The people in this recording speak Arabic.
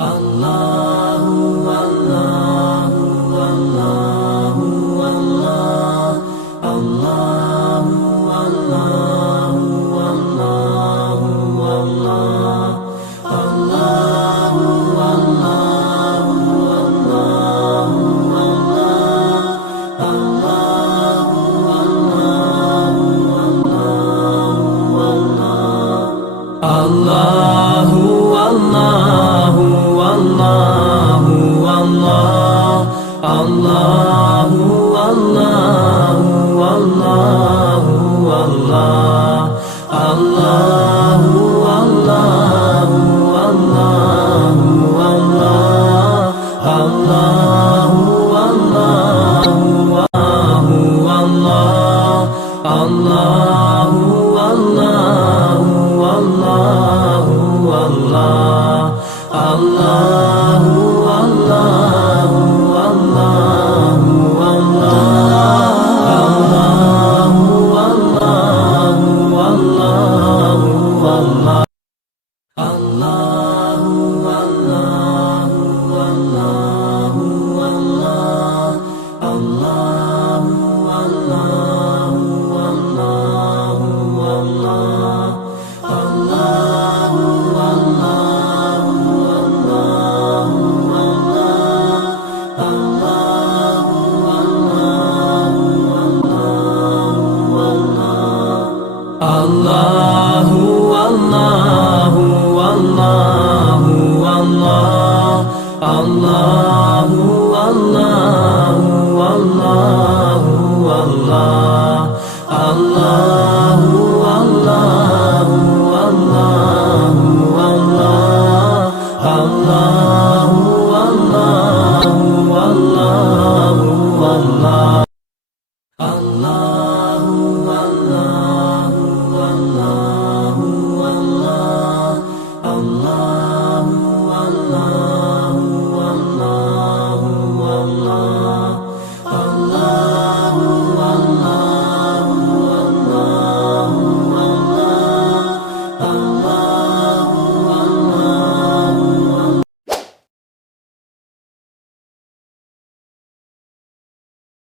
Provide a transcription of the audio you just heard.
الله الله الله الله الله الله الله الله الله الله الله والله والله والله الله والله والله والله الله والله والله والله الله والله والله الله والله والله والله الله والله والله والله والله والله والله الله والله والله والله الله والله والله والله الله والله والله والله الله والله والله والله الله والله والله والله الله